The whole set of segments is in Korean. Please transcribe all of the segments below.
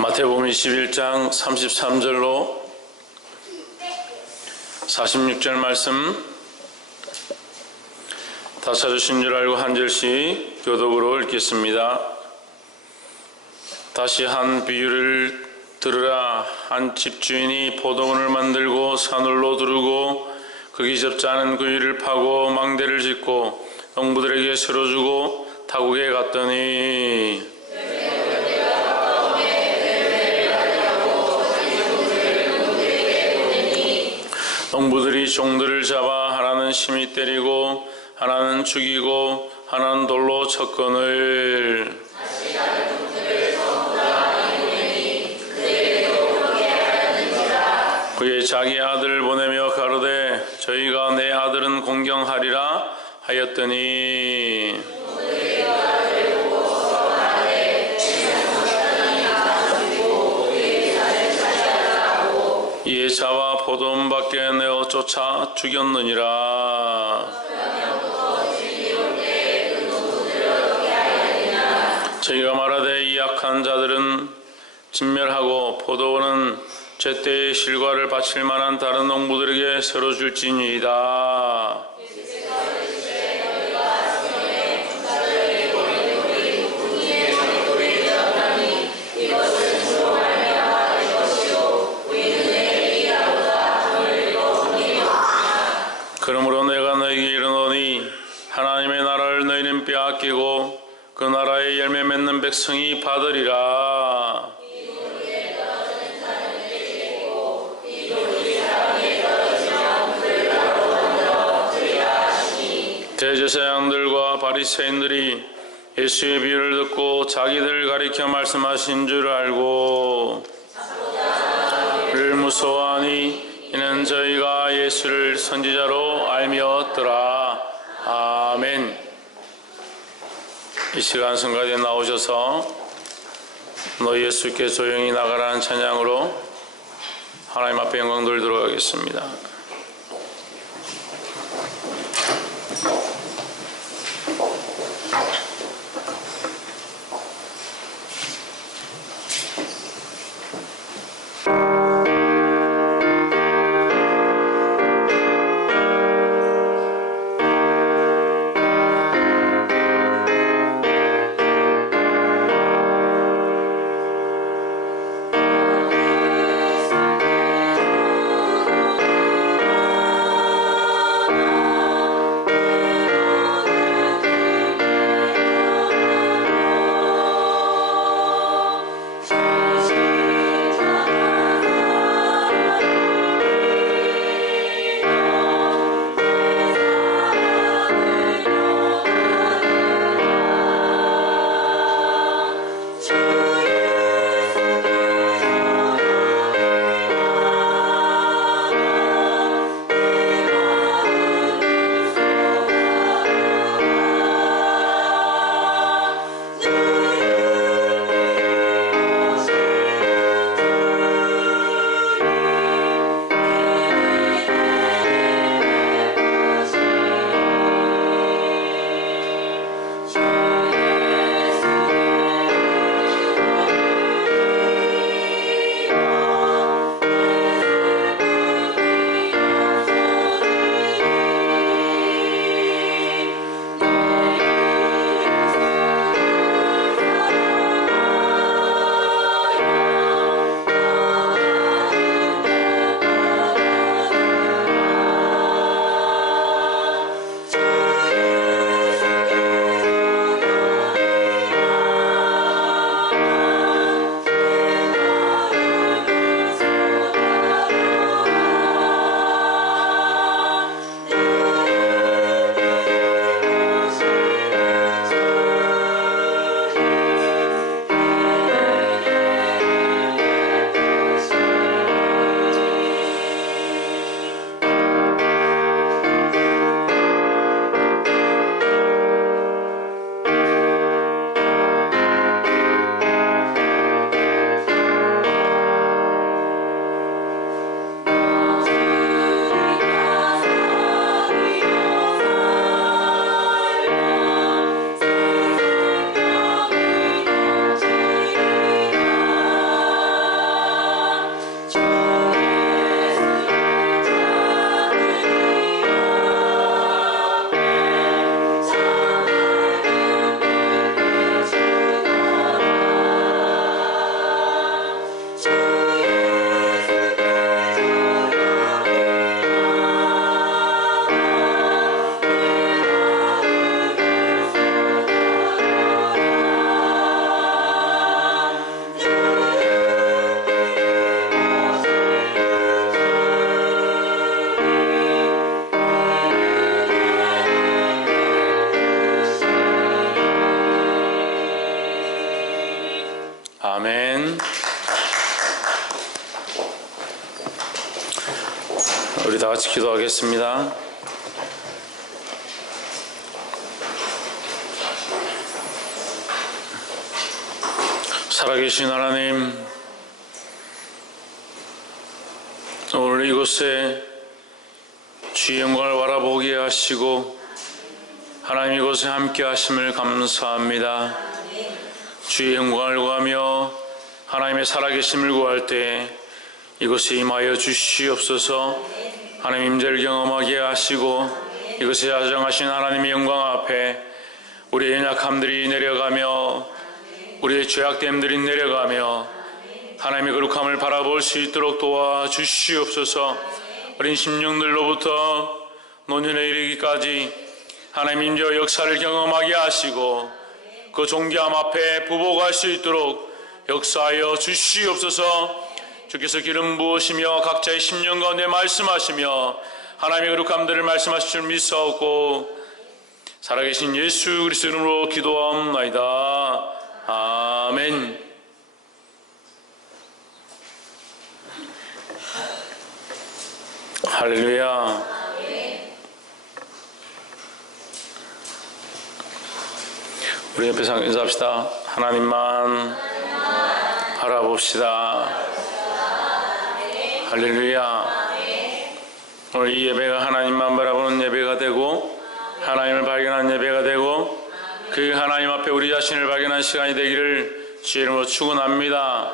마태복음 21장 33절로 46절 말씀 다 찾으신 줄 알고 한 절씩 교독으로 읽겠습니다. 다시 한 비유를 들으라. 한 집주인이 포도원을 만들고 산울로 두르고 거기 적지 않은 구유를 파고 망대를 짓고 농부들에게 새로 주고 타국에 갔더니 농부들이 종들을 잡아 하나는 심히 때리고 하나는 죽이고 하나는 돌로 쳤거늘 그의 자기 아들을 보내며 가로되 저희가 내 아들은 공경하리라 하였더니 이에 잡아 포도원 밖에 내어 쫓아 죽였느니라. 저희가 말하되 이 악한 자들은 진멸하고 포도원은 제때의 실과를 바칠 만한 다른 농부들에게 새로 줄지니이다. 그러므로 내가 너희에게 이르노니 하나님의 나라를 너희는 빼앗기고 그 나라의 열매 맺는 백성이 받으리라. 대제사장들과 바리새인들이 예수의 비유를 듣고 자기들 가리켜 말씀하신 줄 알고 그를 무서워하니 이는 저희가 예수를 선지자로 알미었더라. 아멘. 이 시간 성가대에 나오셔서 너 예수께 조용히 나가라는 찬양으로 하나님 앞에 영광 돌리도록 하겠습니다. 아멘. 우리 다 같이 기도하겠습니다. 살아계신 하나님, 오늘 이곳에 주의 영광을 바라보게 하시고 하나님 이곳에 함께 하심을 감사합니다. 주의 영광을 구하며 하나님의 살아계심을 구할 때 이곳에 임하여 주시옵소서. 하나님 임재를 경험하게 하시고 이곳에 자정하신 하나님의 영광 앞에 우리의 연약함들이 내려가며 우리의 죄악됨들이 내려가며 하나님의 거룩함을 바라볼 수 있도록 도와주시옵소서. 어린 심령들로부터 노년에 이르기까지 하나님 임재와 역사를 경험하게 하시고 그 존귀함 앞에 부복할 수 있도록 역사하여 주시옵소서. 주께서 기름 부으시며 각자의 심령 가운데 말씀하시며 하나님의 거룩함들을 말씀하실 줄 믿사옵고 살아계신 예수 그리스도 이름으로 기도하옵나이다. 아멘. 할렐루야. 우리 옆에 상 인사합시다. 하나님만 바라봅시다. 할렐루야. 오늘 이 예배가 하나님만 바라보는 예배가 되고 하나님을 발견하는 예배가 되고 그 하나님 앞에 우리 자신을 발견하는 시간이 되기를 주의 이름으로 축원합니다.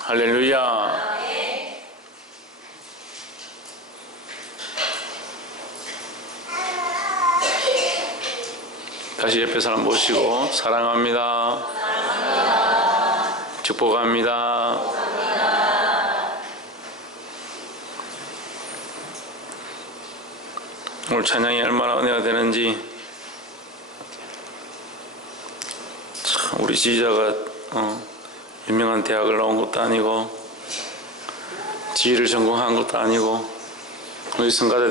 할렐루야. 다시 옆에 사람 모시고 사랑합니다. 축복합니다. 오늘 찬양이 얼마나 은혜가 되는지. 참 우리 지휘자가 유명한 대학을 나온 것도 아니고 지휘를 전공한 것도 아니고 우리 성가대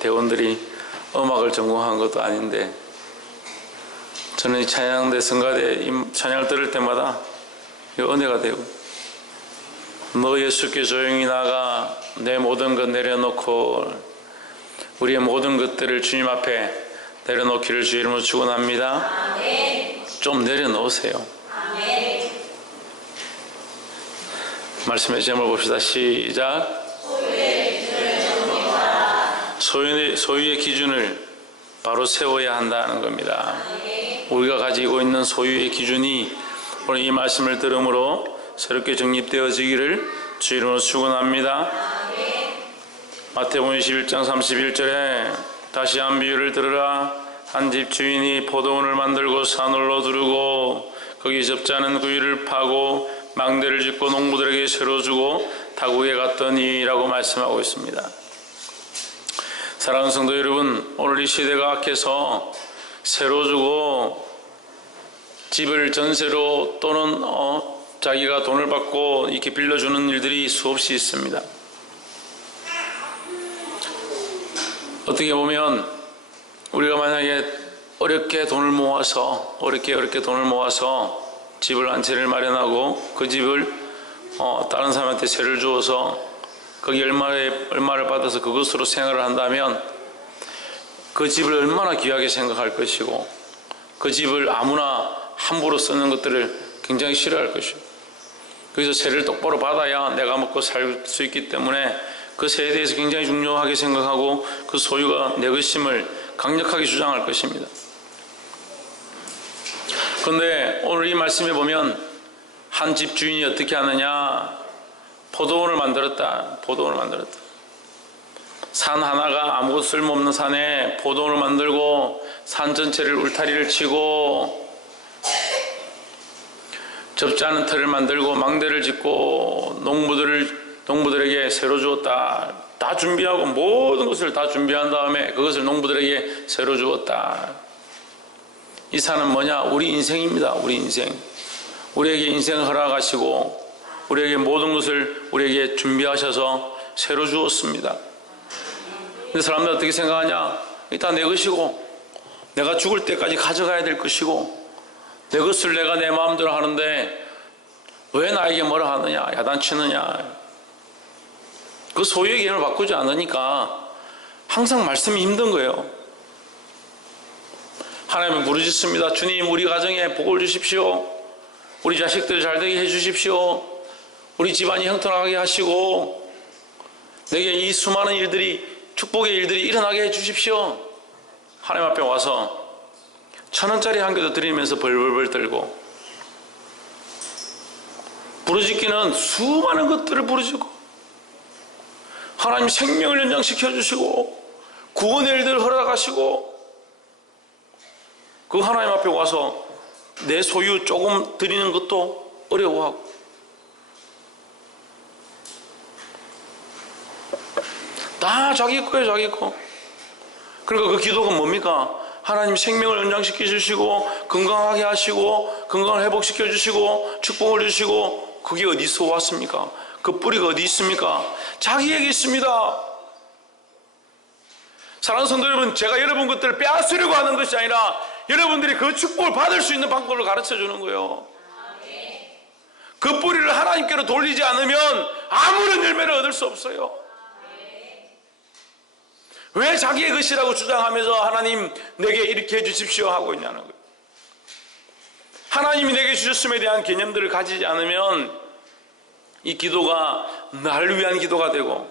대원들이 음악을 전공한 것도 아닌데 저는 이 찬양대 성가대 찬양을 들을 때마다 은혜가 되고 너 예수께 조용히 나가 내 모든 것 내려놓고 우리의 모든 것들을 주님 앞에 내려놓기를 주의 이름으로 축원합니다. 좀 내려놓으세요. 말씀의 제목을 봅시다. 시작. 소유의 기준을 바로 세워야 한다는 겁니다. 우리가 가지고 있는 소유의 기준이 오늘 이 말씀을 들음으로 새롭게 정립되어지기를 주의 이름으로 축원합니다. 마태복음 21장 31절에 다시 한 비유를 들으라. 한 집 주인이 포도원을 만들고 산울로 두르고 거기 적지 않은 구유를 파고 망대를 짓고 농부들에게 새로 주고 타국에 갔더니 라고 말씀하고 있습니다. 사랑하는 성도 여러분, 오늘 이 시대가 악해서 새로 주고 집을 전세로 또는 자기가 돈을 받고 이렇게 빌려주는 일들이 수없이 있습니다. 어떻게 보면 우리가 만약에 어렵게 돈을 모아서 집을 한 채를 마련하고 그 집을 다른 사람한테 세를 주어서 거기 얼마를 받아서 그것으로 생활을 한다면 그 집을 얼마나 귀하게 생각할 것이고 그 집을 아무나 함부로 쓰는 것들을 굉장히 싫어할 것이고 그래서 세를 똑바로 받아야 내가 먹고 살 수 있기 때문에 그 세에 대해서 굉장히 중요하게 생각하고 그 소유가 내 것임을 강력하게 주장할 것입니다. 그런데 오늘 이 말씀에 보면 한 집 주인이 어떻게 하느냐. 포도원을 만들었다. 산 하나가 아무것도 쓸모없는 산에 포도원을 만들고 산 전체를 울타리를 치고 접지 않은 틀을 만들고 망대를 짓고 농부들에게 새로 주었다. 다 준비하고 모든 것을 다 준비한 다음에 그것을 농부들에게 새로 주었다. 이 산은 뭐냐? 우리 인생입니다. 우리 인생. 우리에게 인생을 허락하시고 우리에게 모든 것을 우리에게 준비하셔서 새로 주었습니다. 근데 사람들 어떻게 생각하냐? 이게 다 내 것이고 내가 죽을 때까지 가져가야 될 것이고 내 것을 내가 내 마음대로 하는데 왜 나에게 뭐라 하느냐, 야단치느냐. 그 소유의 개념을 바꾸지 않으니까 항상 말씀이 힘든 거예요. 하나님을 부르짖습니다. 주님, 우리 가정에 복을 주십시오. 우리 자식들 잘되게 해주십시오. 우리 집안이 형통하게 하시고 내게 이 수많은 일들이, 축복의 일들이 일어나게 해주십시오. 하나님 앞에 와서 1,000원짜리 한 개도 드리면서 벌벌벌 떨고, 부르짖기는 수많은 것들을 부르짖고, 하나님 생명을 연장시켜 주시고 구원의 일들을 허락하시고, 그 하나님 앞에 와서 내 소유 조금 드리는 것도 어려워하고, 다 자기 거예요, 자기 거. 그러니까 그 기도가 뭡니까? 하나님 생명을 연장시켜 주시고 건강하게 하시고 건강을 회복시켜 주시고 축복을 주시고, 그게 어디서 왔습니까? 그 뿌리가 어디 있습니까? 자기에게 있습니다. 사랑하는 성도 여러분, 제가 여러분 것들을 빼앗으려고 하는 것이 아니라 여러분들이 그 축복을 받을 수 있는 방법을 가르쳐 주는 거예요. 그 뿌리를 하나님께로 돌리지 않으면 아무런 열매를 얻을 수 없어요. 왜 자기의 것이라고 주장하면서 하나님 내게 이렇게 해주십시오 하고 있냐는 거예요. 하나님이 내게 주셨음에 대한 개념들을 가지지 않으면 이 기도가 나를 위한 기도가 되고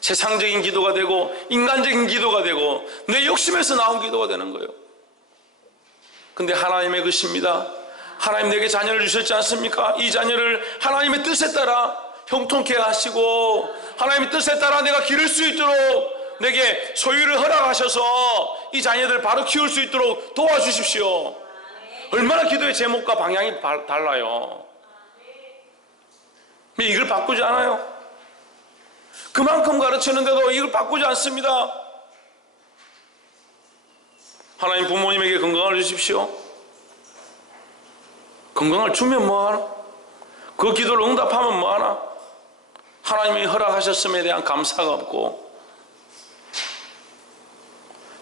세상적인 기도가 되고 인간적인 기도가 되고 내 욕심에서 나온 기도가 되는 거예요. 근데 하나님의 것입니다. 하나님 내게 자녀를 주셨지 않습니까? 이 자녀를 하나님의 뜻에 따라 형통케 하시고 하나님의 뜻에 따라 내가 기를 수 있도록 내게 소유를 허락하셔서 이 자녀들 바로 키울 수 있도록 도와주십시오. 얼마나 기도의 제목과 방향이 달라요. 이걸 바꾸지 않아요. 그만큼 가르치는데도 이걸 바꾸지 않습니다. 하나님 부모님에게 건강을 주십시오. 건강을 주면 뭐하나? 그 기도를 응답하면 뭐하나? 하나님이 허락하셨음에 대한 감사가 없고,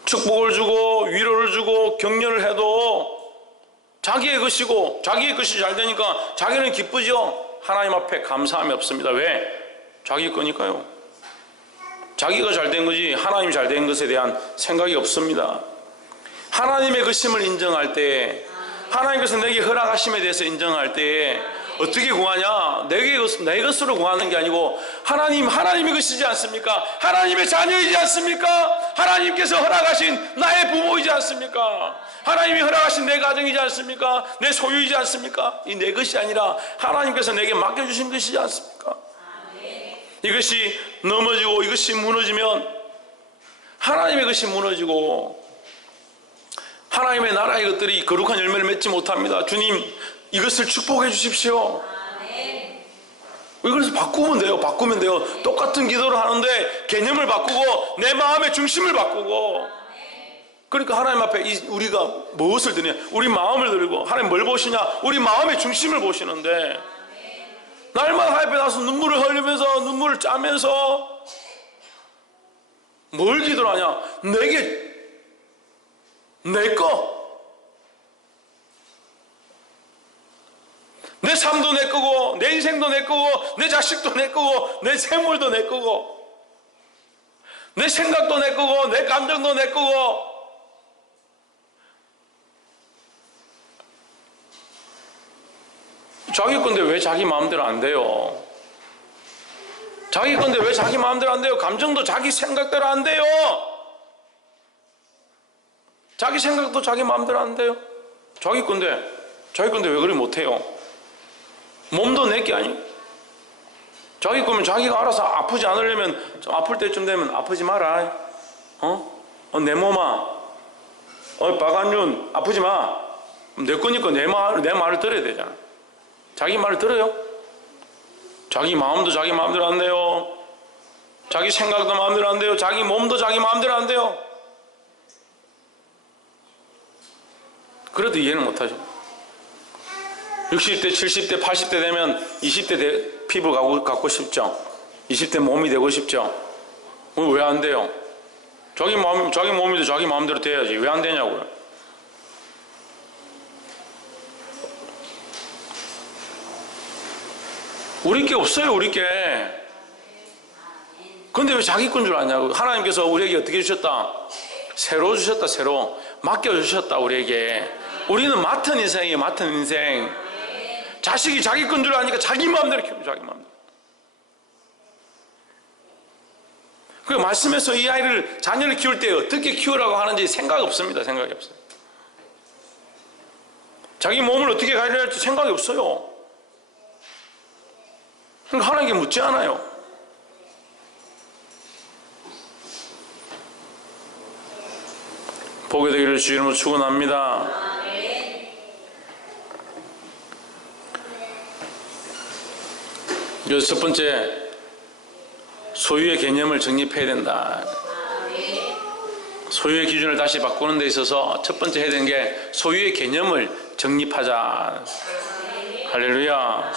축복을 주고 위로를 주고 격려를 해도 자기의 것이고 자기의 것이 잘 되니까 자기는 기쁘죠. 하나님 앞에 감사함이 없습니다. 왜? 자기 거니까요. 자기가 잘 된 거지 하나님이 잘 된 것에 대한 생각이 없습니다. 하나님의 것임을 인정할 때, 하나님께서 내게 허락하심에 대해서 인정할 때 어떻게 구하냐? 내 것으로 구하는 게 아니고 하나님의 것이지 않습니까? 하나님의 자녀이지 않습니까? 하나님께서 허락하신 나의 부모이지 않습니까? 하나님이 허락하신 내 가정이지 않습니까? 내 소유이지 않습니까? 이 내 것이 아니라 하나님께서 내게 맡겨주신 것이지 않습니까? 이것이 넘어지고 이것이 무너지면 하나님의 것이 무너지고 하나님의 나라의 것들이 거룩한 열매를 맺지 못합니다. 주님, 이것을 축복해 주십시오. 이것을 바꾸면 돼요. 바꾸면 돼요. 똑같은 기도를 하는데 개념을 바꾸고 내 마음의 중심을 바꾸고, 그러니까 하나님 앞에 우리가 무엇을 드냐? 우리 마음을 들고 하나님 뭘 보시냐? 우리 마음의 중심을 보시는데 날마다 하나님 앞에 나서 눈물을 흘리면서 눈물을 짜면서 뭘 기도를 하냐? 내 거, 내 삶도 내 거고 내 인생도 내 거고 내 자식도 내 거고 내 생물도 내 거고 내 생각도 내 거고 내 감정도 내 거고, 자기 건데 왜 자기 마음대로 안 돼요? 자기 건데 왜 자기 마음대로 안 돼요? 감정도 자기 생각대로 안 돼요. 자기 생각도 자기 마음대로 안 돼요. 자기 건데 왜 그리 못해요? 몸도 내게 아니에요. 자기 거면 자기가 알아서 아프지 않으려면 아플 때쯤 되면 아프지 마라. 내 몸아, 박한윤 아프지 마. 내 거니까 내 말을 들어야 되잖아. 자기 말을 들어요? 자기 마음도 자기 마음대로 안 돼요. 자기 생각도 마음대로 안 돼요. 자기 몸도 자기 마음대로 안 돼요. 그래도 이해는 못하죠. 60대, 70대, 80대 되면 20대 피부 갖고 싶죠. 20대 몸이 되고 싶죠. 왜 안 돼요? 자기 몸이도 자기 마음대로 돼야지. 왜 안 되냐고요. 우리 게 없어요, 우리 게. 근데 왜 자기 건 줄 아냐고. 하나님께서 우리에게 어떻게 주셨다? 새로 주셨다, 새로. 맡겨주셨다, 우리에게. 우리는 맡은 인생이에요, 맡은 인생. 자식이 자기 건 줄 아니까 자기 마음대로 키우고, 자기 마음대로. 그 말씀에서 이 아이를, 자녀를 키울 때 어떻게 키우라고 하는지 생각이 없습니다, 생각이 없어요. 자기 몸을 어떻게 관리해야 할지 생각이 없어요. 그러니까 하나님께 묻지 않아요. 보게 되기를 주 이름으로 축원합니다. 그래서 첫 번째, 소유의 개념을 정립해야 된다. 소유의 기준을 다시 바꾸는 데 있어서 첫 번째 해야 되는 게 소유의 개념을 정립하자. 할렐루야.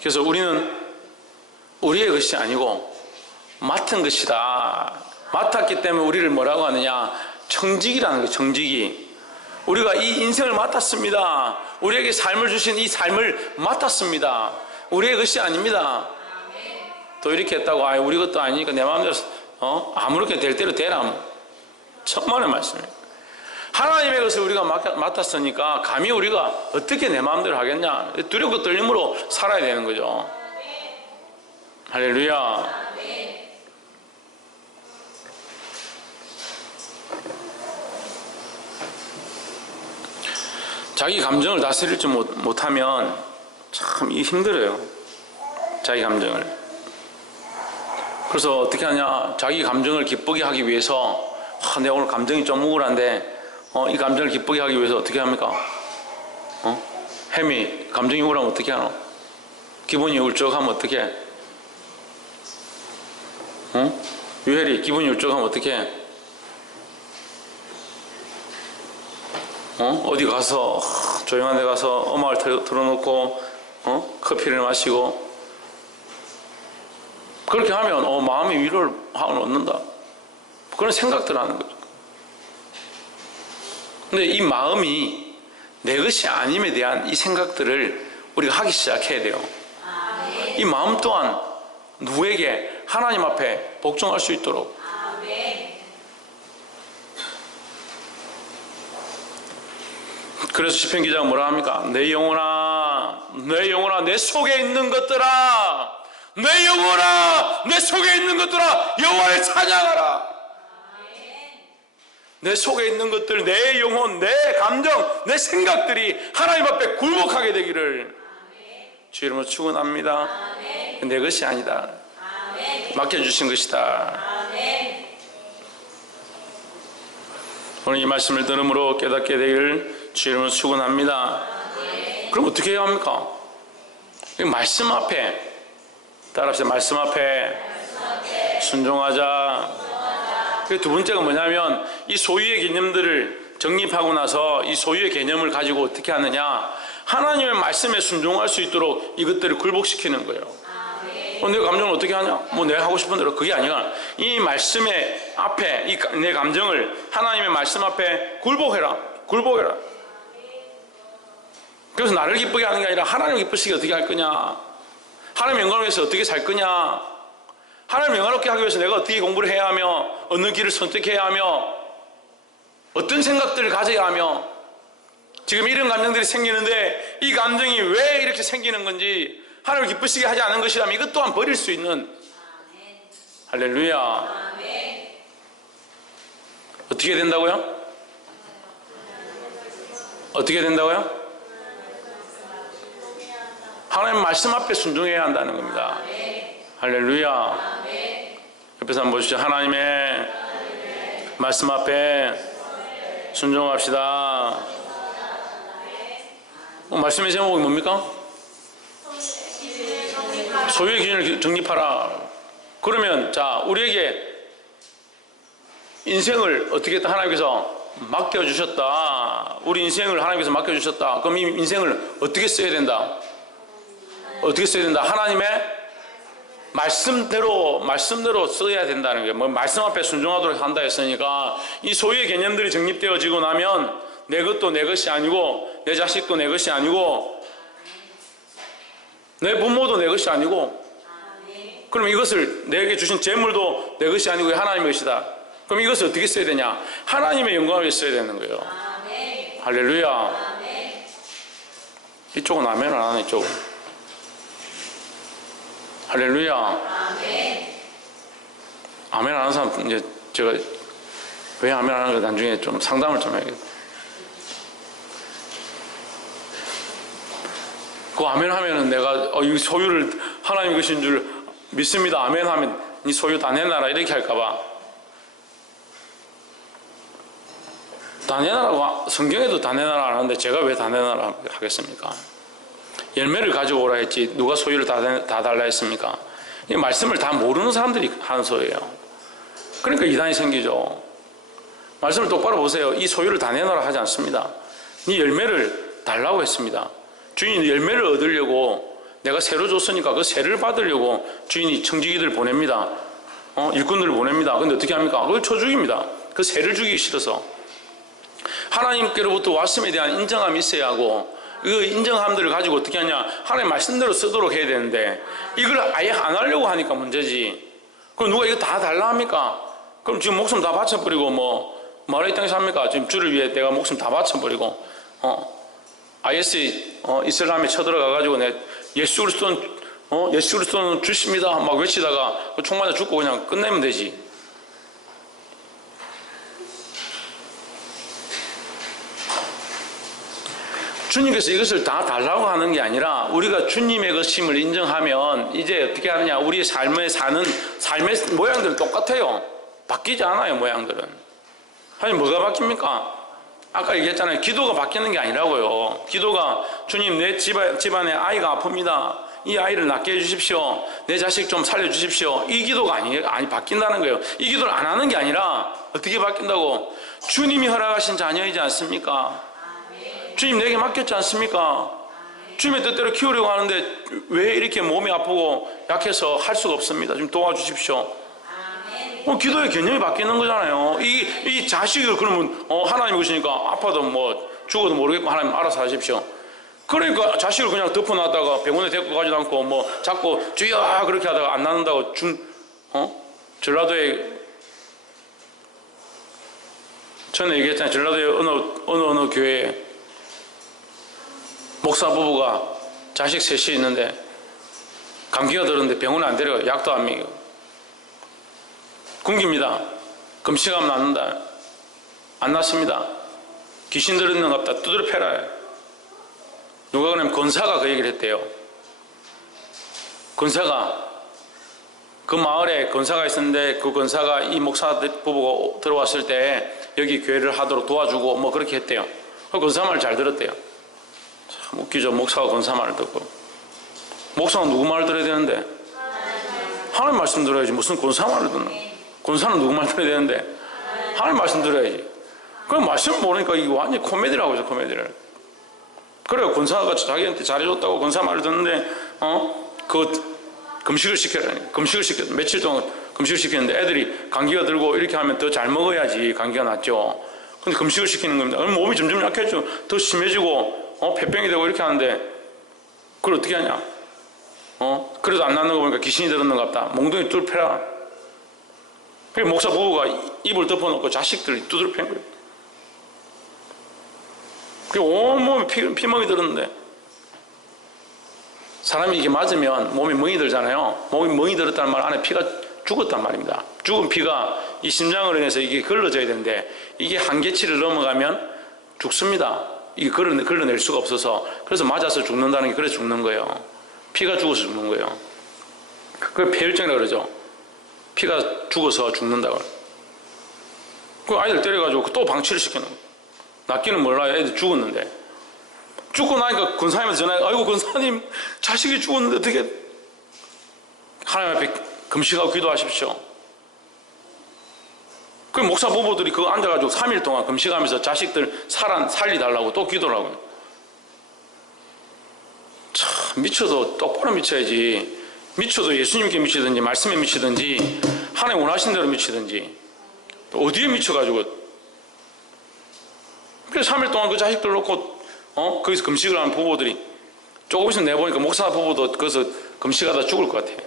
그래서 우리는 우리의 것이 아니고 맡은 것이다. 맡았기 때문에 우리를 뭐라고 하느냐? 청직이라는 거예요. 청직이. 우리가 이 인생을 맡았습니다. 우리에게 삶을 주신 이 삶을 맡았습니다. 우리의 것이 아닙니다. 또 이렇게 했다고 우리 것도 아니니까 내 마음대로 아무렇게 될 대로 되라. 천만의 말씀이에요. 하나님의 것을 우리가 맡았으니까 감히 우리가 어떻게 내 마음대로 하겠냐? 두렵고 떨림으로 살아야 되는 거죠. 할렐루야. 자기 감정을 다스리지 못하면 참 힘들어요. 자기 감정을. 그래서 어떻게 하냐? 자기 감정을 기쁘게 하기 위해서 내가 오늘 감정이 좀 우울한데 이 감정을 기쁘게 하기 위해서 어떻게 합니까? 햄이 감정이 우울하면 어떻게 하노? 기분이 울적하면 어떻게 해? 유혜리 기분이 울적하면 어떻게 해? 어디 가서 조용한 데 가서 음악을 틀어놓고 커피를 마시고 그렇게 하면 마음의 위로를 얻는다. 그런 생각들을 하는 거죠. 근데 이 마음이 내 것이 아님에 대한 이 생각들을 우리가 하기 시작해야 돼요. 이 마음 또한 누구에게? 하나님 앞에 복종할 수 있도록. 그래서 시편 기자가 뭐라 합니까? 내 영혼아, 내 영혼아, 내 속에 있는 것들아, 내 영혼아, 내 속에 있는 것들아, 여호와를 찬양하라. 내 속에 있는 것들, 내 영혼, 내 감정, 내 생각들이 하나님 앞에 굴복하게 되기를 주 이름으로 축원합니다. 내 것이 아니다. 맡겨주신 것이다. 오늘 이 말씀을 들음으로 깨닫게 되기를 주 이름으로 축원합니다. 그럼 어떻게 해야 합니까? 말씀 앞에 따라합시다. 말씀 앞에 순종하자. 두 번째가 뭐냐면 이 소유의 개념들을 정립하고 나서 이 소유의 개념을 가지고 어떻게 하느냐? 하나님의 말씀에 순종할 수 있도록 이것들을 굴복시키는 거예요. 내 감정을 어떻게 하냐? 내가 하고 싶은 대로. 그게 아니라 이 말씀의 앞에 내 감정을 하나님의 말씀 앞에 굴복해라. 굴복해라. 그래서 나를 기쁘게 하는 게 아니라 하나님을 기쁘시게 어떻게 할 거냐? 하나님 영광을 위해서 어떻게 살 거냐? 하나님 영광롭게 하기 위해서 내가 어떻게 공부를 해야 하며 어느 길을 선택해야 하며 어떤 생각들을 가져야 하며 지금 이런 감정들이 생기는데 이 감정이 왜 이렇게 생기는 건지 하나님을 기쁘시게 하지 않은 것이라면 이것 또한 버릴 수 있는. 할렐루야. 어떻게 된다고요? 어떻게 된다고요? 하나님 말씀 앞에 순종해야 한다는 겁니다. 할렐루야. 옆에서 한번 보시죠. 하나님의 말씀 앞에 순종합시다. 말씀의 제목이 뭡니까? 소유의 기준을 정립하라. 그러면 자, 우리에게 인생을 어떻게 했다? 하나님께서 맡겨주셨다. 우리 인생을 하나님께서 맡겨주셨다. 그럼 이 인생을 어떻게 써야 된다? 어떻게 써야 된다? 하나님의 말씀대로 써야 된다는 거예요. 말씀 앞에 순종하도록 한다 했으니까 이 소유의 개념들이 정립되어지고 나면 내 것도 내 것이 아니고 내 자식도 내 것이 아니고 내 부모도 내 것이 것이 아니고, 그럼 이것을 내게 주신 재물도 내 것이 아니고 하나님의 것이다. 그럼 이것을 어떻게 써야 되냐? 하나님의 영광을 위해 써야 되는 거예요. 할렐루야. 이쪽은 아멘 안 하네, 이쪽은. 할렐루야. 아멘 안 하는 사람, 이제 제가 왜 아멘 안 하는 거 나중에 좀 상담을 좀 해야겠다. 그 아멘 하면은 내가 이 소유를 하나님 것인 줄 믿습니다. 아멘 하면 이 소유 다 내놔라 이렇게 할까봐. 다 내놔라고 성경에도 다 내놔라 안 하는데 제가 왜 다 내놔라 하겠습니까? 열매를 가지고 오라 했지 누가 소유를 다 달라 했습니까? 이 말씀을 다 모르는 사람들이 하는 소리예요. 그러니까 이단이 생기죠. 말씀을 똑바로 보세요. 이 소유를 다 내놔라 하지 않습니다. 네 열매를 달라고 했습니다. 주인이 열매를 얻으려고 내가 세로 줬으니까 그 세를 받으려고 주인이 청지기들 보냅니다. 일꾼들을 보냅니다. 근데 어떻게 합니까? 그걸 쳐 죽입니다. 그 세를 죽이기 싫어서. 하나님께로부터 왔음에 대한 인정함이 있어야 하고 그 인정함들을 가지고 어떻게 하냐? 하나님 말씀대로 쓰도록 해야 되는데 이걸 아예 안 하려고 하니까 문제지. 그럼 누가 이거 다 달라 합니까? 그럼 지금 목숨 다 바쳐버리고 뭐하러 이 땅에 삽니까? 지금 주를 위해 내가 목숨 다 바쳐버리고 IS 이슬람에 쳐들어가가지고 내 예수 그리스도는 주십니다 막 외치다가 총 맞아 죽고 그냥 끝내면 되지. 주님께서 이것을 다 달라고 하는 게 아니라 우리가 주님의 것임을 인정하면 이제 어떻게 하느냐? 우리의 삶의 모양들은 똑같아요. 바뀌지 않아요. 모양들은. 아니 뭐가 바뀝니까? 아까 얘기했잖아요. 기도가 바뀌는 게 아니라고요. 기도가 주님 내 집안에 아이가 아픕니다. 이 아이를 낫게 해주십시오. 내 자식 좀 살려주십시오. 이 기도가 아니 바뀐다는 거예요. 이 기도를 안 하는 게 아니라 어떻게 바뀐다고? 주님이 허락하신 자녀이지 않습니까? 주님 내게 맡겼지 않습니까? 주님의 뜻대로 키우려고 하는데 왜 이렇게 몸이 아프고 약해서 할 수가 없습니다. 좀 도와주십시오. 기도의 개념이 바뀌는 거잖아요. 이 자식을 그러면 하나님이 그러시니까 아파도 뭐 죽어도 모르겠고 하나님 알아서 하십시오. 그러니까 자식을 그냥 덮어놨다가 병원에 데리고 가지도 않고 뭐 자꾸 주여 그렇게 하다가 안 낳는다고 전라도에 전에 얘기했잖아요. 전라도에 어느 교회에 목사 부부가 자식 셋이 있는데 감기가 들었는데 병원에 안 데려가요. 약도 안 먹이고 굶깁니다. 금식하면 낫는다. 안 낫습니다. 귀신 들었는 것 같다. 두드려 패라. 누가 그러면 권사가 그 얘기를 했대요. 권사가 그 마을에 권사가 있었는데 그 권사가 이 목사 부부가 들어왔을 때 여기 교회를 하도록 도와주고 뭐 그렇게 했대요. 그 권사 말을 잘 들었대요. 참 웃기죠. 목사가 권사 말을 듣고. 목사가 누구 말을 들어야 되는데? 하나님 말씀 들어야지. 무슨 권사 말을 듣나? 권사는 누구 말 들어야 되는데? 하나님 말씀 들어야지. 그럼 말씀 모르니까 이게 완전히 코미디라고 하죠. 코미디를. 그래요. 권사가 자기한테 잘해줬다고 권사 말을 듣는데 그 금식을 시켜라. 금식을 시켜 며칠 동안 금식을 시켰는데 애들이 감기가 들고 이렇게 하면 더 잘 먹어야지 감기가 낫죠. 근데 금식을 시키는 겁니다. 그럼 몸이 점점 약해지고 더 심해지고 폐병이 되고 이렇게 하는데 그걸 어떻게 하냐? 그래도 안 낫는 거 보니까 귀신이 들었는 것 같다. 몽둥이 뚫 패라. 그래서 목사 부부가 입을 덮어놓고 자식들이 두드려 팬 거예요. 그리고 온몸에 피멍이 들었는데 사람이 이게 맞으면 몸에 멍이 들잖아요. 몸에 멍이 들었다는 말 안에 피가 죽었단 말입니다. 죽은 피가 이 심장으로 인해서 이게 걸러져야 되는데 이게 한계치를 넘어가면 죽습니다. 이게 걸러낼 수가 없어서 그래서 맞아서 죽는다는 게 그래서 죽는 거예요. 피가 죽어서 죽는 거예요. 그걸 폐혈증이라고 그러죠. 피가 죽어서 죽는다고. 그 아이들 때려가지고 또 방치를 시키는 거예요. 낫기는 몰라요. 애들 죽었는데. 죽고 나니까 권사님한테 전화해. 아이고 권사님 자식이 죽었는데 어떻게 하나님 앞에 금식하고 기도하십시오. 그 목사 부부들이 그거 앉아가지고 3일 동안 금식하면서 자식들 살리달라고 또 기도를 하고. 참 미쳐도 똑바로 미쳐야지. 미쳐도 예수님께 미치든지 말씀에 미치든지 하나님 원하신 대로 미치든지 어디에 미쳐가지고 그래서 3일 동안 그 자식들 놓고 거기서 금식을 하는 부부들이 조금 있으면 내보니까 목사 부부도 거기서 금식하다 죽을 것 같아요.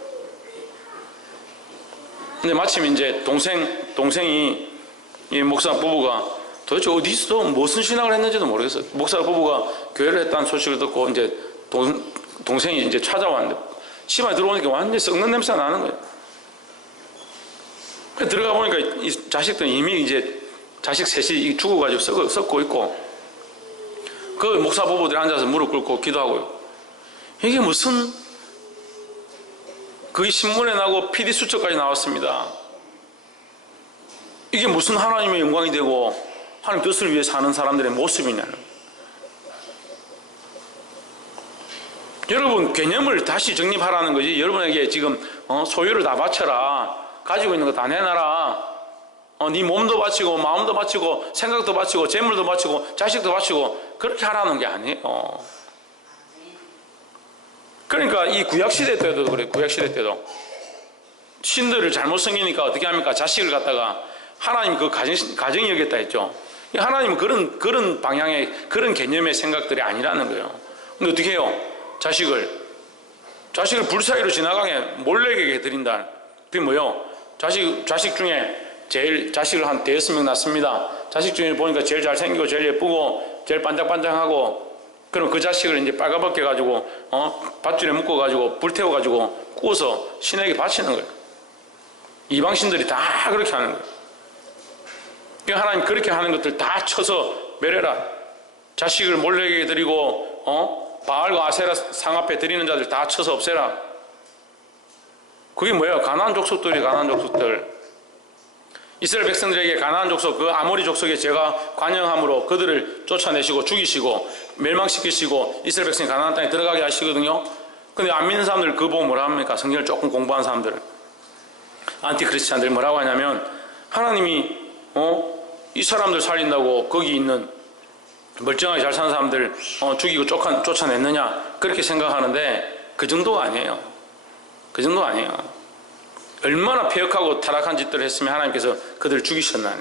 근데 마침 이제 동생이 이 목사 부부가 도대체 어디서 무슨 신학을 했는지도 모르겠어요. 목사 부부가 교회를 했다는 소식을 듣고 이제 동생이 이제 찾아왔는데 집안에 들어오니까 완전히 썩는 냄새가 나는 거예요. 들어가 보니까 이 자식들은 이미 이제 자식 셋이 죽어가지고 썩고 있고, 그 목사 부부들이 앉아서 무릎 꿇고 기도하고요. 이게 무슨, 그게 신문에 나고 PD 수첩까지 나왔습니다. 이게 무슨 하나님의 영광이 되고 하나님 뜻을 위해 사는 사람들의 모습이냐는. 여러분, 개념을 다시 정립하라는 거지. 여러분에게 지금 소유를 다 바쳐라, 가지고 있는 거 다 내놔라, 네 몸도 바치고 마음도 바치고 생각도 바치고 재물도 바치고 자식도 바치고, 그렇게 하라는 게 아니에요. 그러니까 이 구약시대 때도 그래. 구약시대 때도 신들을 잘못 섬기니까 어떻게 합니까? 자식을 갖다가 하나님 그 가정이 여겼다 했죠. 하나님은 그런 방향의, 그런 개념의 생각들이 아니라는 거예요. 근데 어떻게 해요? 자식을 불사이로 지나가게 몰래에게 드린다. 그게 뭐예요? 자식 중에 제일, 자식을 한 5명 낳습니다. 자식 중에 보니까 제일 잘생기고 제일 예쁘고 제일 반짝반짝하고, 그럼 그 자식을 이제 빨가벗겨 가지고 밧줄에 묶어 가지고 불태워 가지고 구워서 신에게 바치는 거예요. 이방신들이 다 그렇게 하는 거예요. 그러니까 하나님 그렇게 하는 것들 다 쳐서 멸해라. 자식을 몰래에게 드리고 바알과 아세라 상 앞에 드리는 자들 다 쳐서 없애라. 그게 뭐예요? 가나안 족속들이, 가나안 족속들. 이스라엘 백성들에게 가나안 족속, 그 아모리 족속에 제가 관영함으로 그들을 쫓아내시고 죽이시고 멸망시키시고 이스라엘 백성이 가나안 땅에 들어가게 하시거든요. 근데 안 믿는 사람들 그거 보고 뭐라 합니까? 성경을 조금 공부한 사람들, 안티크리스찬들 뭐라고 하냐면, 하나님이 이 사람들 살린다고 거기 있는 멀쩡하게 잘 사는 사람들 죽이고 쫓아냈느냐, 그렇게 생각하는데 그 정도가 아니에요. 그 정도가 아니에요. 얼마나 폐역하고 타락한 짓들을 했으면 하나님께서 그들을 죽이셨나요?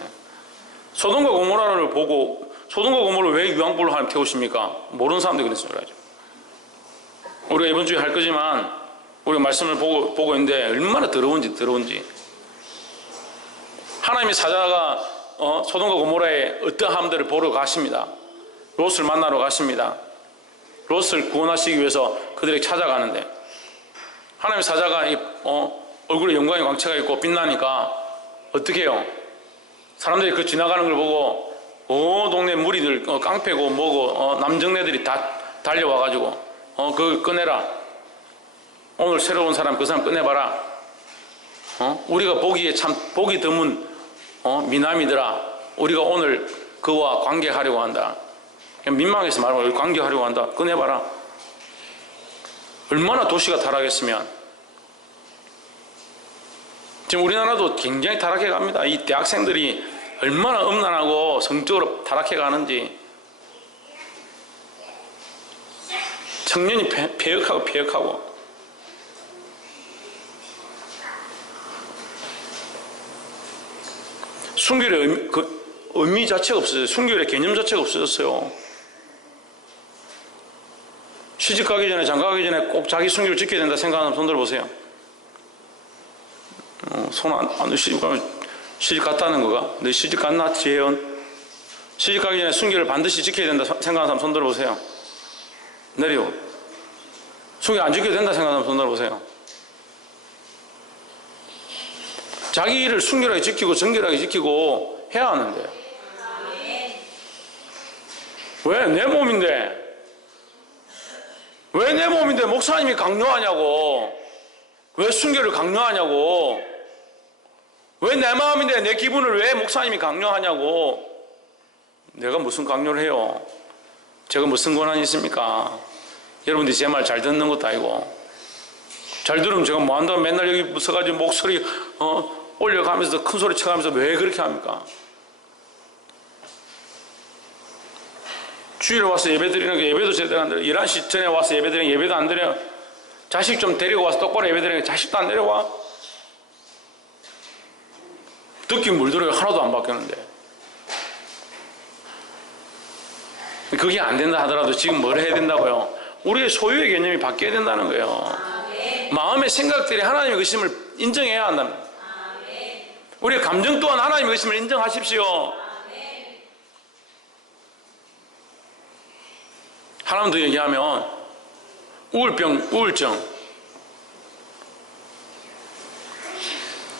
소돔과 고모라를 보고, 소돔과 고모라를 왜 유황불로 하나님 태우십니까? 모르는 사람들이 그런 소리 하죠. 우리가 이번 주에 할 거지만 우리가 말씀을 보고 있는데 얼마나 더러운지. 하나님의 사자가 소돔과 고모라의 어떠함들을 보러 가십니다. 롯을 만나러 가십니다. 롯을 구원하시기 위해서 그들에게 찾아가는데, 하나님의 사자가 얼굴에 영광의 광채가 있고 빛나니까 어떻게 해요? 사람들이 그 지나가는 걸 보고 동네 무리들, 깡패고 뭐고 남정네들이 다 달려와가지고 그거 꺼내라. 오늘 새로운 사람, 그 사람 꺼내봐라. 우리가 보기에 참 보기 드문 미남이더라. 우리가 오늘 그와 관계하려고 한다. 민망해서 말하면 관계하려고 한다. 꺼내봐라. 얼마나 도시가 타락했으면. 지금 우리나라도 굉장히 타락해 갑니다. 이 대학생들이 얼마나 음란하고 성적으로 타락해 가는지. 청년이 폐역하고. 순결의 의미 자체가 없어졌어요. 순결의 개념 자체가 없어졌어요. 시집 가기 전에, 장가 가기 전에 꼭 자기 순결을 지켜야 된다 생각하는 손 들어보세요. 손 안 시집 가면 시집 갔다는 거가? 너 시집 갔나? 재현? 시집 가기 전에 순결을 반드시 지켜야 된다 생각하는 사람 손 들어보세요. 내려. 순결 안 지켜야 된다 생각하는 사람 손 들어보세요. 자기를 순결하게 지키고 정결하게 지키고 해야 하는데, 왜? 내 몸인데. 왜 내 몸인데 목사님이 강요하냐고. 왜 순결을 강요하냐고. 왜 내 마음인데 내 기분을 왜 목사님이 강요하냐고. 내가 무슨 강요를 해요? 제가 무슨 권한이 있습니까? 여러분들이 제 말 잘 듣는 것도 아니고. 잘 들으면 제가 뭐 한다고 맨날 여기 서가지고 목소리 올려가면서 큰 소리 쳐가면서 왜 그렇게 합니까? 주일에 와서 예배 드리는 게 예배도 제대로 안 드려. 11시 전에 와서 예배 드리는 게 예배도 안 드려. 자식 좀 데리고 와서 똑바로 예배 드리는 게 자식도 안 데려와. 듣긴 물들어요. 하나도 안 바뀌었는데. 그게 안 된다 하더라도 지금 뭘 해야 된다고요? 우리의 소유의 개념이 바뀌어야 된다는 거예요. 마음의 생각들이 하나님의 것임을 인정해야 한다는 거예요. 우리의 감정 또한 하나님의 것임을 인정하십시오. 하나만 더 얘기하면 우울증,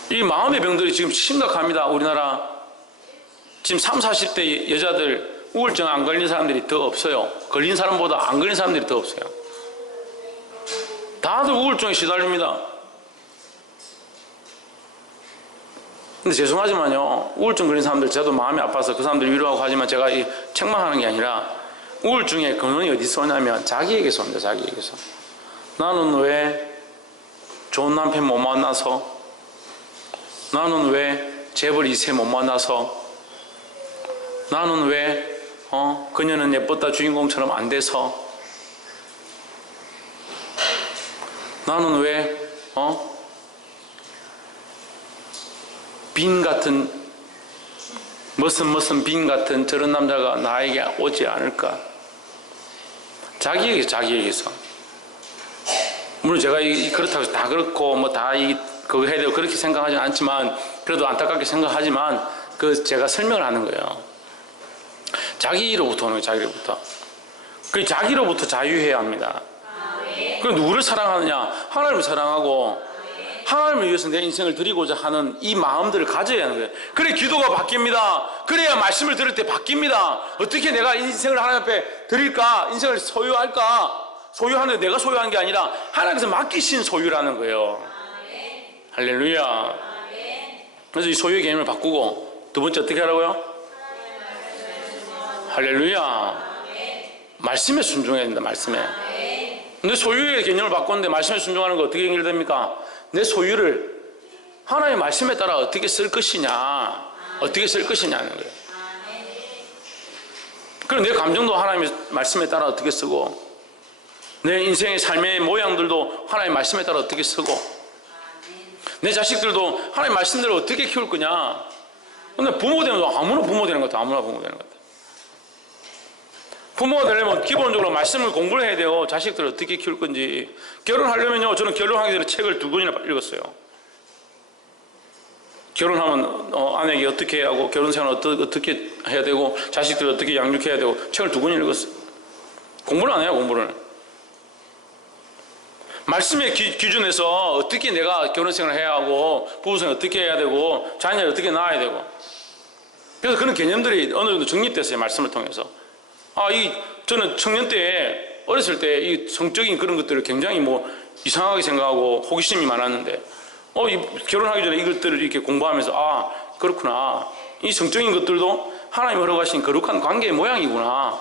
이 마음의 병들이 지금 심각합니다. 우리나라 지금 30, 40대 여자들 우울증 안 걸린 사람들이 더 없어요. 걸린 사람보다 안 걸린 사람들이 더 없어요. 다들 우울증에 시달립니다. 근데 죄송하지만요, 우울증 걸린 사람들 저도 마음이 아파서 그 사람들 위로하고 하지만 제가 이 책망하는 게 아니라 우울증의 근원이 어디서 오냐면 자기에게서 옵니다. 자기에게서. 나는 왜 좋은 남편 못 만나서, 나는 왜 재벌 2세 못 만나서, 나는 왜 그녀는 예뻤다 주인공처럼 안 돼서, 나는 왜 빈 같은 머슴 빈 같은 저런 남자가 나에게 오지 않을까. 자기에게서. 물론 제가 그렇다고 해서 다 그렇고 뭐 다 그거 해야 되고 그렇게 생각하지 않지만, 그래도 안타깝게 생각하지만 그 제가 설명을 하는 거예요. 자기로부터 오는 거예요. 자기로부터. 그 자기로부터 자유해야 합니다. 그럼 누구를 사랑하느냐? 하나님을 사랑하고 하나님을 위해서 내 인생을 드리고자 하는 이 마음들을 가져야 하는 거예요. 그래 기도가 바뀝니다. 그래야 말씀을 들을 때 바뀝니다. 어떻게 내가 인생을 하나님 앞에 드릴까? 인생을 소유할까? 소유하는 게 내가 소유한 게 아니라 하나님께서 맡기신 소유라는 거예요. 할렐루야. 그래서 이 소유의 개념을 바꾸고, 두 번째 어떻게 하라고요? 할렐루야. 말씀에 순종해야 된다. 말씀에. 근데 소유의 개념을 바꿨는데 말씀에 순종하는 거 어떻게 연결됩니까? 내 소유를 하나님의 말씀에 따라 어떻게 쓸 것이냐, 어떻게 쓸 것이냐는 거예요. 그리고 내 감정도 하나님의 말씀에 따라 어떻게 쓰고, 내 인생의 삶의 모양들도 하나님의 말씀에 따라 어떻게 쓰고, 내 자식들도 하나님의 말씀대로 어떻게 키울 거냐. 근데 부모 되면 아무나 부모 되는 것 같아. 아무나 부모 되는 것 같아. 부모가 되려면 기본적으로 말씀을 공부를 해야 돼요. 자식들을 어떻게 키울 건지. 결혼하려면요, 저는 결혼하기 전에 책을 2권이나 읽었어요. 결혼하면 아내에게 어떻게 해야 하고, 결혼생활 어떻게 해야 되고, 자식들을 어떻게 양육해야 되고, 책을 2권이나 읽었어요. 공부를 안 해요. 공부를. 말씀의 기준에서 어떻게 내가 결혼생활을 해야 하고, 부부생활을 어떻게 해야 되고, 자녀를 어떻게 낳아야 되고. 그래서 그런 개념들이 어느 정도 정립됐어요. 말씀을 통해서. 저는 청년 때, 어렸을 때 이 성적인 그런 것들을 굉장히 이상하게 생각하고 호기심이 많았는데, 결혼하기 전에 이것들을 이렇게 공부하면서, 그렇구나. 이 성적인 것들도 하나님이 허락하신 거룩한 관계의 모양이구나.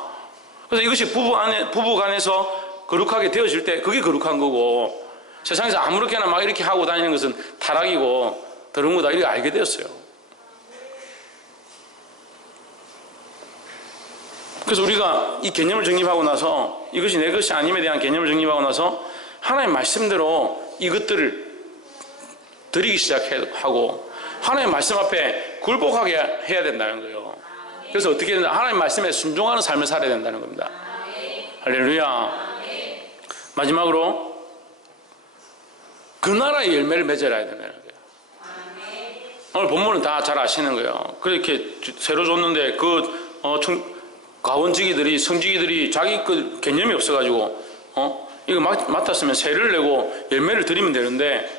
그래서 이것이 부부 간에서 거룩하게 되어질 때 그게 거룩한 거고, 세상에서 아무렇게나 막 이렇게 하고 다니는 것은 타락이고 더러운 거다, 이렇게 알게 되었어요. 그래서 우리가 이 개념을 정립하고 나서, 이것이 내 것이 아님에 대한 개념을 정립하고 나서 하나님 말씀대로 이것들을 드리기 시작하고, 하나님 말씀 앞에 굴복하게 해야 된다는 거예요. 그래서 어떻게 된다? 하나님 말씀에 순종하는 삶을 살아야 된다는 겁니다. 할렐루야. 마지막으로 그 나라의 열매를 맺어야 된다는 거예요. 오늘 본문은 다 잘 아시는 거예요. 그렇게 새로 줬는데 가원지기들이, 성지기들이 자기 그 개념이 없어가지고 이거 맡았으면 세를 내고 열매를 드리면 되는데,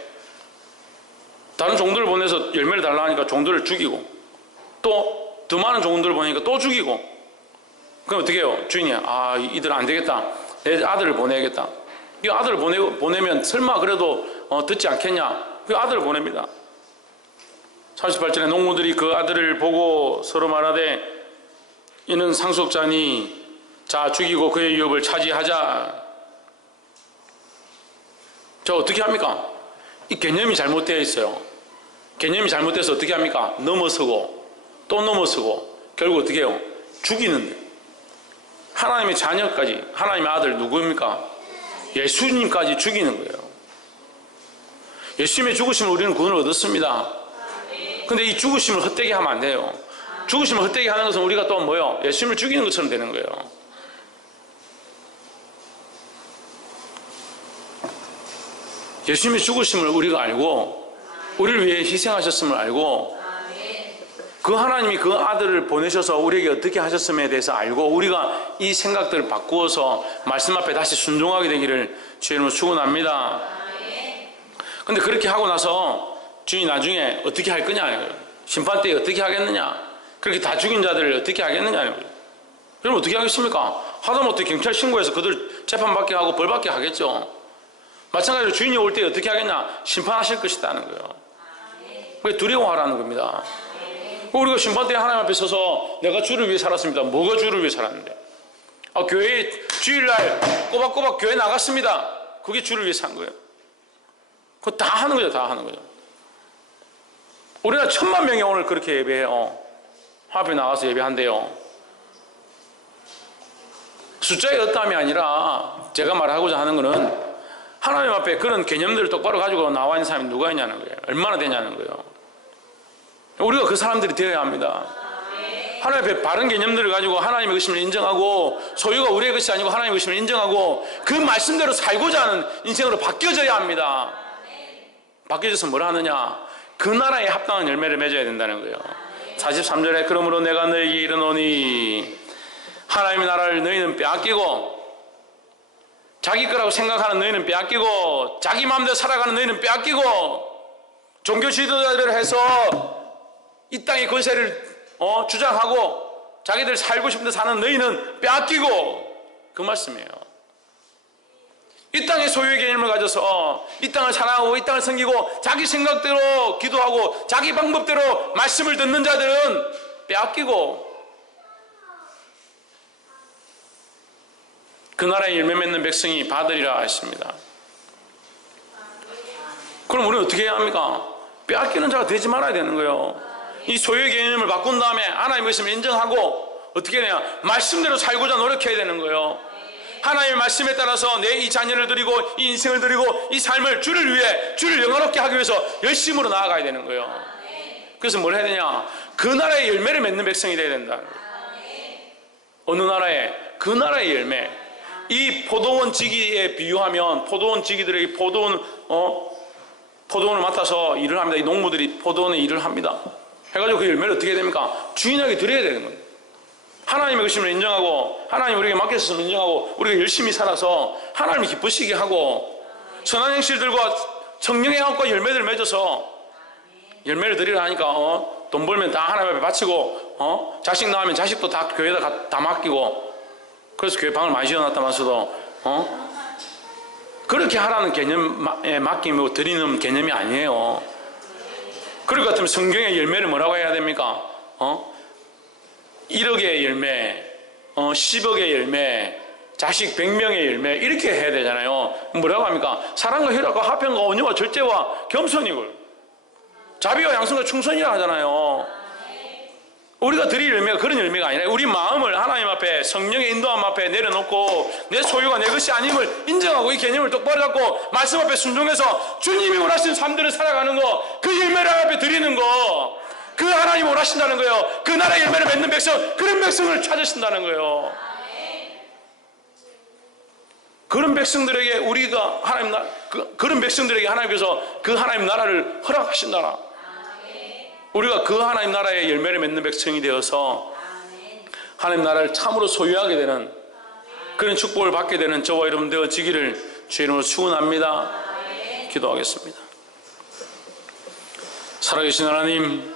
다른 종들을 보내서 열매를 달라 하니까 종들을 죽이고, 또 더 많은 종들을 보내니까 또 죽이고. 그럼 어떻게 해요? 주인이 이들 안 되겠다, 내 아들을 보내야겠다. 이 아들을 보내면 설마 그래도 듣지 않겠냐. 그 아들을 보냅니다. 38절에 농부들이 그 아들을 보고 서로 말하되, 이는 상속자니 자 죽이고 그의 유업을 차지하자. 자, 어떻게 합니까? 이 개념이 잘못되어 있어요. 개념이 잘못돼서 어떻게 합니까? 넘어서고 또 넘어서고 결국 어떻게 해요? 죽이는데. 하나님의 자녀까지, 하나님의 아들 누구입니까? 예수님까지 죽이는 거예요. 예수님의 죽으심을 우리는 구원을 얻었습니다. 근데 이 죽으심을 헛되게 하면 안 돼요. 죽으심을 헛되게 하는 것은 우리가 또 뭐요? 예수님을 죽이는 것처럼 되는 거예요. 예수님이 죽으심을 우리가 알고 우리를 위해 희생하셨음을 알고 그 하나님이 그 아들을 보내셔서 우리에게 어떻게 하셨음에 대해서 알고 우리가 이 생각들을 바꾸어서 말씀 앞에 다시 순종하게 되기를 주의 이름으로 축원합니다. 근데 그렇게 하고 나서 주님 나중에 어떻게 할 거냐, 심판 때 어떻게 하겠느냐, 그렇게 다 죽인 자들을 어떻게 하겠느냐. 그럼 어떻게 하겠습니까? 하다못해 경찰 신고해서 그들 재판받게 하고 벌받게 하겠죠. 마찬가지로 주인이 올 때 어떻게 하겠냐, 심판하실 것이다는 거예요. 그게 두려워하라는 겁니다. 우리가 심판 때 하나님 앞에 서서 내가 주를 위해 살았습니다. 뭐가 주를 위해 살았는데? 교회에 주일날 꼬박꼬박 교회 나갔습니다. 그게 주를 위해 산 거예요. 그거 다 하는 거죠. 다 하는 거죠. 우리나라 1000만 명이 오늘 그렇게 예배해요. 화합에 나가서 예배한대요. 숫자의 어떠함이 아니라 제가 말하고자 하는 것은 하나님 앞에 그런 개념들을 똑바로 가지고 나와 있는 사람이 누가 있냐는 거예요. 얼마나 되냐는 거예요. 우리가 그 사람들이 되어야 합니다. 하나님 앞에 바른 개념들을 가지고 하나님의 것임을 인정하고 소유가 우리의 것이 아니고 하나님의 것임을 인정하고 그 말씀대로 살고자 하는 인생으로 바뀌어져야 합니다. 바뀌어져서 뭘 하느냐, 그 나라에 합당한 열매를 맺어야 된다는 거예요. 43절에 그러므로 내가 너희에게 이르노니 하나님의 나라를 너희는 빼앗기고 자기 거라고 생각하는 너희는 빼앗기고 자기 마음대로 살아가는 너희는 빼앗기고 종교 지도자들을 해서 이 땅의 권세를 주장하고 자기들 살고 싶은 데 사는 너희는 빼앗기고, 그 말씀이에요. 이 땅의 소유의 개념을 가져서 이 땅을 사랑하고 이 땅을 섬기고 자기 생각대로 기도하고 자기 방법대로 말씀을 듣는 자들은 빼앗기고, 그 나라의 열매 맺는 백성이 받으리라 하십니다. 그럼 우리는 어떻게 해야 합니까? 빼앗기는 자가 되지 말아야 되는 거예요. 이 소유의 개념을 바꾼 다음에 하나님의 말씀을 인정하고 어떻게 해야 되냐, 말씀대로 살고자 노력해야 되는 거예요. 하나님의 말씀에 따라서 내 이 자녀를 드리고 이 인생을 드리고 이 삶을 주를 위해, 주를 영화롭게 하기 위해서 열심으로 나아가야 되는 거예요. 그래서 뭘 해야 되냐, 그 나라의 열매를 맺는 백성이 되어야 된다. 어느 나라에? 그 나라의 열매. 이 포도원 지기에 비유하면 포도원 지기들에게 포도원을 맡아서 일을 합니다. 이 농부들이 포도원에 일을 합니다. 해가지고 그 열매를 어떻게 됩니까? 주인에게 드려야 되는 거예요. 하나님의 것임을 인정하고 하나님 우리에게 맡겼음을 인정하고 우리가 열심히 살아서 하나님이 기쁘시게 하고 선한 행실들과 성령의 향과 열매들을 맺어서 열매를 드리라 하니까 돈 벌면 다 하나님 앞에 바치고 자식 낳으면 자식도 다 교회에다 다 맡기고, 그래서 교회 방을 많이 지어놨다면서도 그렇게 하라는 개념에 맡기고 드리는 개념이 아니에요. 그럴 것 같으면 성경의 열매를 뭐라고 해야 됩니까? 1억의 열매, 10억의 열매, 자식 100명의 열매, 이렇게 해야 되잖아요. 뭐라고 합니까? 사랑과 희락과 화평과 온유와 절제와 겸손이고 자비와 양선과 충성이라 하잖아요. 우리가 드릴 열매가 그런 열매가 아니라 우리 마음을 하나님 앞에 성령의 인도함 앞에 내려놓고 내 소유가 내 것이 아님을 인정하고 이 개념을 똑바로 잡고 말씀 앞에 순종해서 주님이 원하시는 삶들을 살아가는 거, 그 열매를 앞에 드리는 거, 그 하나님 원하신다는 거예요. 그 나라의 열매를 맺는 백성, 그런 백성을 찾으신다는 거예요. 그런 백성들에게 우리가 그런 백성들에게 하나님께서 그 하나님 나라를 허락하신다라. 우리가 그 하나님 나라의 열매를 맺는 백성이 되어서 하나님 나라를 참으로 소유하게 되는 그런 축복을 받게 되는 저와 여러분 되어지기를 주의 이름으로 축원합니다. 기도하겠습니다. 살아계신 하나님,